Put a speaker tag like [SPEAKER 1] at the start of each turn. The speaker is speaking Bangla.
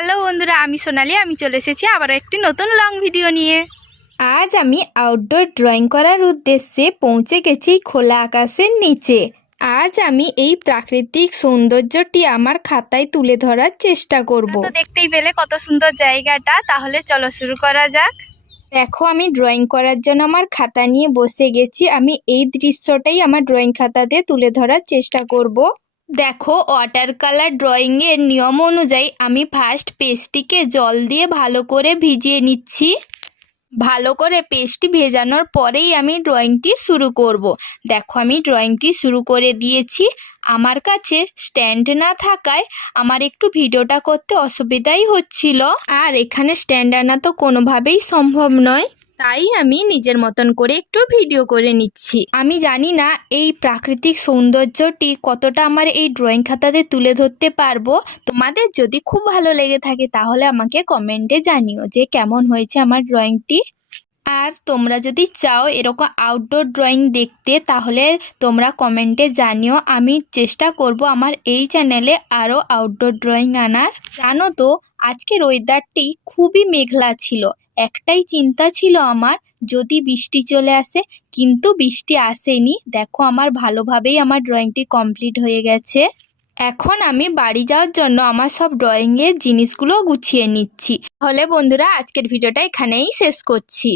[SPEAKER 1] হ্যালো বন্ধুরা আমি সোনালি আমি চলে এসেছি আবারও একটি নতুন লং ভিডিও নিয়ে।
[SPEAKER 2] আজ আমি আউটডোর ড্রয়িং করার উদ্দেশ্যে পৌঁছে গেছি খোলা আকাশের নিচে। আজ আমি এই প্রাকৃতিক সৌন্দর্যটি আমার খাতায় তুলে ধরার চেষ্টা করব।
[SPEAKER 1] তো দেখতেই পেলে কত সুন্দর জায়গাটা তাহলে চলো শুরু করা যাক।
[SPEAKER 2] দেখো আমি ড্রয়িং করার জন্য আমার খাতা নিয়ে বসে গেছি। আমি এই দৃশ্যটাই আমার ড্রয়িং খাতাতে তুলে ধরার চেষ্টা করব। দেখো ওয়াটার কালার ড্রয়িংয়ের নিয়ম অনুযায়ী আমি ফার্স্ট পেস্টটিকে জল দিয়ে ভালো করে ভিজিয়ে নিচ্ছি। ভালো করে পেস্টটি ভেজানোর পরেই আমি ড্রয়িংটি শুরু করব। দেখো, আমি ড্রয়িংটি শুরু করে দিয়েছি। আমার কাছে স্ট্যান্ড না থাকায় আমার একটু ভিডিওটা করতে অসুবিধাই হচ্ছিল। আর এখানে স্ট্যান্ড আনা তো কোনোভাবেই সম্ভব নয়। তাই আমি নিজের মতন করে একটু ভিডিও করে নিচ্ছি। আমি জানি না এই প্রাকৃতিক সৌন্দর্যটি কতটা আমার এই ড্রয়িং খাতাতে তুলে ধরতে পারব। তোমাদের যদি খুব ভালো লেগে থাকে তাহলে আমাকে কমেন্টে জানিও যে কেমন হয়েছে আমার ড্রয়িংটি আর তোমরা যদি চাও এরকম আউটডোর ড্রয়িং দেখতে, তাহলে তোমরা কমেন্টে জানিও। আমি চেষ্টা করব আমার এই চ্যানেলে আরও আউটডোর ড্রয়িং আনার। জানো তো, আজকের ওয়েদারটি খুবই মেঘলা ছিল। একটাই চিন্তা ছিল আমার, যদি বৃষ্টি চলে আসে, কিন্তু বৃষ্টি আসেনি। দেখো আমার ভালোভাবেই আমার ড্রয়িংটি কমপ্লিট হয়ে গেছে। এখন আমি বাড়ি যাওয়ার জন্য আমার সব ড্রয়িংয়ের জিনিসগুলো গুছিয়ে নিচ্ছি। তাহলে বন্ধুরা, আজকের ভিডিওটা এখানেই শেষ করছি।